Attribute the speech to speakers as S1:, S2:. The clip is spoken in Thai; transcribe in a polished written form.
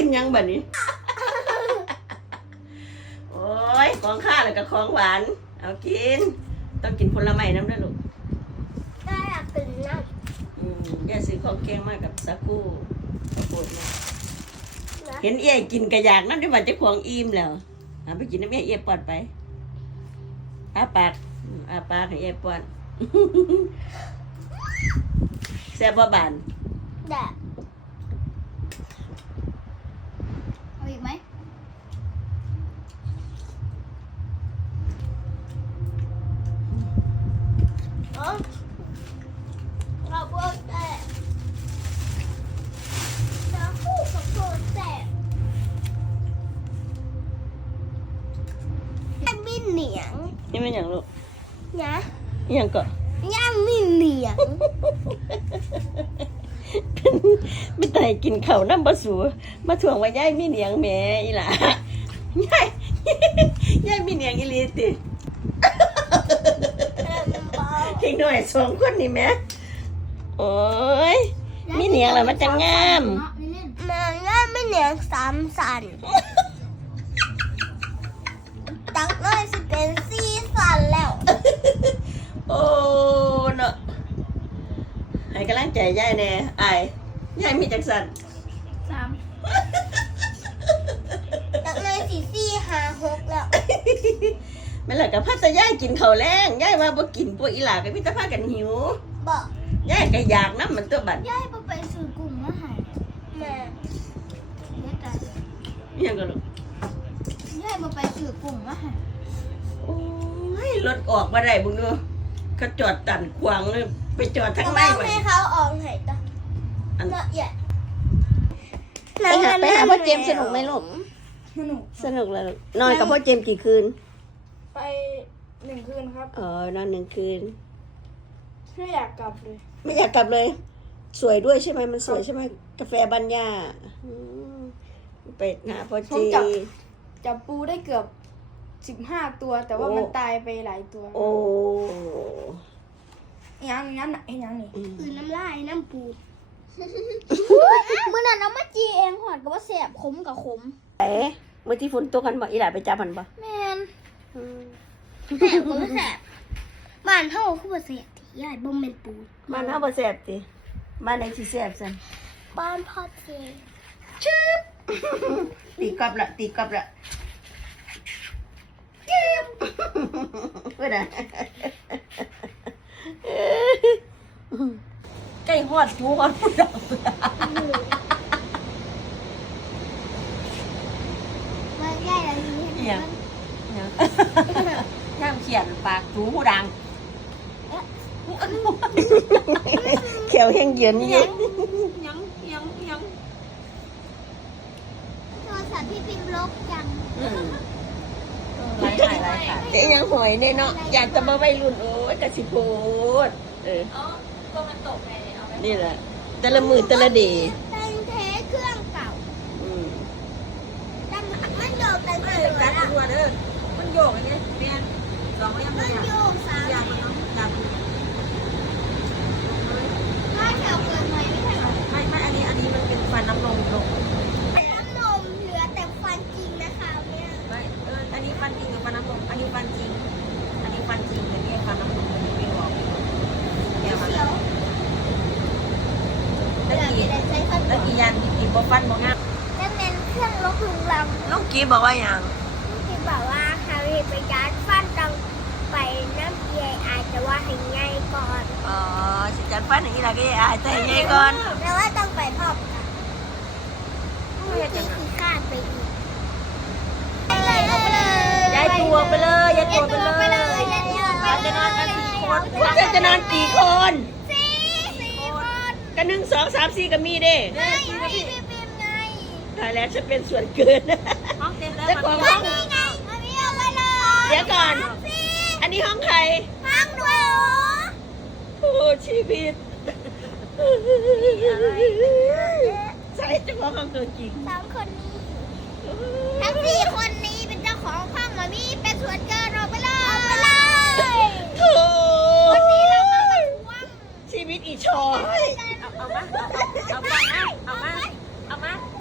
S1: นยังบัดนี้โอ้ยของข้าแล้วก็ของหวานเอากินต้องกินผลไม้น้ำด้วยลูก
S2: ก็อยากกินน้
S1: อย่าซื้อของแกงมากับสาคูข้าวโพดมา
S2: ำนะ
S1: เห็นเอี้ยกินกระยากนั่นได้วันจะควงอิ่มแล้วเอาไปกินน้ำเอี้ยปอดไปอ้าปากให้เอี้ยปอด แซ่บบ่บาน
S2: แดด
S3: เอาอีกไหม
S2: อ๋อเราพวกแดดจะคู่กับโปรแดดย่ามีเหนียง
S1: นี่เป็นอย่างลูก
S2: นะ
S1: นี่อย่างก็
S2: ย่ามีเหนียง
S1: ไม่ตายกินข้าวน้ำบะสูมาถ่วงว่าย่ายมีเหนียงแหม่อีหล่ะย่าย ย่ายมีเหนียงอีหลีติเด็กหน่อยสองคนนี่แหม่โอ้ยมีเหนียงแล้วมันจะงาม
S3: เนาะเล่น
S2: มันย่ามีเหนียงสามสันตักเลยสิเป็นสี่สันแล้ว
S1: โอ้เนาะให้กำลังใจย่ายแน่อายย่ายมีจักสัน
S3: ๆ3
S2: ตักเลยสี่ห้าหกแล้ว
S1: แม่นล่ะกับพัดแต่ย่ายกินข้าวแรงย่ายว่าบ่กินพวกอีหล่าก็มีแต่พากันหิว
S2: บอก
S1: ย่ายก็อยากน้ำมันตัวบัด
S3: ยายบ่ไปซื้อกลุ่มมาให้
S2: แม่
S3: เดี๋ยวกัน
S1: อิหยังก็ลูก
S3: ยายบ่ไปซื้อกลุ่มมาให้
S1: โอ้ยรถออกมาได้บุ้งดูเขาจอดตันขวางเลยไปจอดทั้งใน
S2: เรา
S1: ไว้
S2: ให้เขาออกให้ต่อ
S1: อัน
S2: เนาะใหญ่
S1: ไปหาพ่อเจมส์สนุกไหมลูก
S4: สนุก
S1: สนุกเลยลูกนอนกับพ่อเจมส์กี่คืน
S4: ไป1 คืนครับ
S1: อ๋อนอน1 คืน
S4: ไม่อยากกลับเลย
S1: ไม่อยากกลับเลย สวยด้วยใช่ไหมมันสวยใช่ไหมกาแฟบัญญาอืมไปหาพ่อเจมส์
S4: จับปูได้เกือบ15 ตัว แต่ว่ามันตายไปหลายตัว
S1: โอ้
S4: ยังงั้นเห็นยังนี่
S1: อืม
S2: คือน้ำลายน้ำปู
S3: มื้อนั้นเอามาจีเองหอดก็ว่าแซ่บขมกับขม
S1: เอ๊ะเมื่อที่ฝนตกกันบ่อีหล่าไปจับมันบ่
S3: แม่น
S1: อืม
S2: แสบก็แสบบ้านเฮาคือบ่แสบที่ใหญ่บ่แม่นปู
S1: บ้านเฮาบ่แซ่บติบ้านไหนสิแซ่บซั่น
S2: บ้านพ่อเจ
S1: ตีกลับละตีกลับละเพื่อนอะใกล้หอดหูหอดผู้ด
S2: ว่าใหญ่แล้วนี่
S1: ำเนี่ยย่ามเขียนปากหูหูดังเขียวแห้งเยือนนี่ยัง
S2: โทรศัพท์พี่พิมพ์ลบจัง
S1: เจ๊ยังหอยเนี่ยเนาะอยากจะมาไว้รุ่นโอ้ยกะสิโพดนี่แหละแต่ละมือแต่ละเดย์
S2: ตั้งเทเครื่องเก่า
S1: อืม
S2: ตั้งมันโยกตั้งแต่
S1: จับตัวเด้อมันโยกอย่างเงี้ยเปลี่ยนสองยังไง
S2: มันโยกสาม
S1: อย่างมันจับ
S2: ถ้าแถวเกินไหมไม่ใช่หรอ
S1: ไม่อันนี้มันเป็นฟันน้ำนมลง
S2: น้ำนมเหลือแต่ฟันจริงนะคะเนี่ย
S1: ไม่อันนี้ฟันจริงกับฟันน้ำนมอันนี้ฟันจริง อันนี้ฟันจริงแต่นี่ฟันน้ำนมมันไม่ออกแกมา
S2: เดี๋ยว
S1: ตะ
S2: เดี๋ยว
S1: กี้
S2: จะใช้ฟัน
S1: ตะกี้ยันกีบฟันบ่งาม
S2: นั่นเป็นเครื่องลบลุงลัง
S1: น้องกีบอกว่าอย่าง
S2: ที่บอกว่าฮาริไปยัดฟันต้องไปน้ำเยอาจจะว่าให้ง่ายก่อน
S1: อ๋อสิจัดฟันอย่างนี้ละก็อายแต่ยังไงก่อน
S2: แล้วว่าต้องไปพร้อมกันที่คือคาดไปอีกไปเลยเอาไปเลย
S1: ยายตัวไปเลยยายตัวไปเลย
S2: ยายตัวไป
S1: เรา
S2: เลย
S1: จะนอนกันกี่คนว่าจะนอนกี่คน
S2: สี่คน
S1: กัน1 2 3 4ก็มีเด้
S2: ไม่พี่พิมพ์ไง
S1: ถ่ายแล้วฉันเป็นส่วนเกินเจ้าของห้อง
S2: นี่ไงมาพี่เอาไปเลย
S1: เดี๋ยวก่อน อันนี้ห้องใคร
S2: ห้องหนู
S1: โอ้ชีวิตใส่เจ้าของห้องตัวจริง
S2: สองคนนี้ทั้งสี่คนนี้เป็นเจ้าของห้องมามีเป็นส่วนเกินเอาไปเลยเอาไปเลย
S1: โถ่
S2: วันนี้เรามาประท้วง
S1: ชีวิตอีชอยเอามา